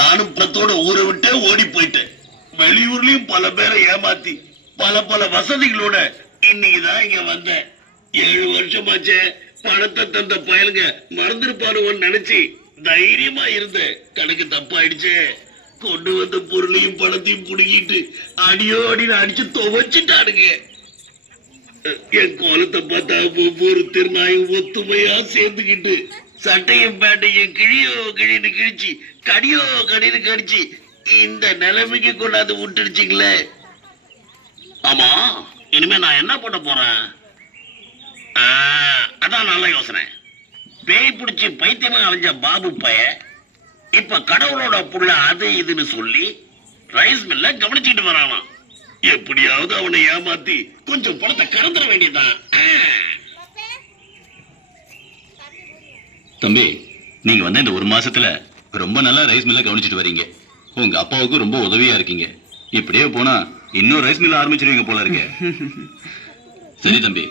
நானும் பத்தோட ஊரை விட்டே ஓடி போயிட்டேன். வெளியூர்லயும் பல பேரை ஏமாத்தி பல பல வசதிகளோட இன்னைக்குதான் இங்க வந்தேன். ஏழு வருஷமாச்சே பணத்தை தந்த பயலுங்க மறந்துருப்பாருவோன்னு நினைச்சு தைரியமா இருந்தேன். கணக்கு தப்பாயிடுச்சே. கொண்டு வந்த பொருளையும் பணத்தையும் புடுங்கிட்டு அடியோ அடின்னு அடிச்சு துவைச்சிட்டானுங்க. என் கோலத்தை பார்த்தா ஒவ்வொரு திருநாயும் ஒத்துமையா சேர்ந்துக்கிட்டு சட்டையும் பேட்டையும் கிழியோ கிழின்னு கிழிச்சு கடியோ கடின்னு கடிச்சு இந்த நிலைமைக்கு கொண்டாந்து விட்டுடுச்சிங்களே. ஆமா இனிமே நான் என்ன பண்ண போறேன்? அதான் நல்ல யோசனை. பேய் பிடிச்சி பைத்தியமா அலைஞ்ச பாபு பைய இப்ப கடவுளோட புள்ள அது இதுன்னு சொல்லி ரைஸ் மில்ல கவனிச்சுக்கிட்டு வரானாம். எப்படியாவது அவனை ஏமாத்தி கொஞ்சம் பணத்தை கறந்துட வேண்டியதான் தம்பி நீங்க வந்த இந்த ஒரு மாசத்துல ரொம்ப நல்லா ரைஸ் மில்ல கவனிச்சிட்டு வரீங்க. உங்க அப்பாவுக்கு ரொம்ப உதவியா இருக்கீங்க. இப்படியே போனா இன்னும் ரைஸ் மில்ல ஆரம்பிச்சிருவீங்க போல இருக்கே. சரி தம்பி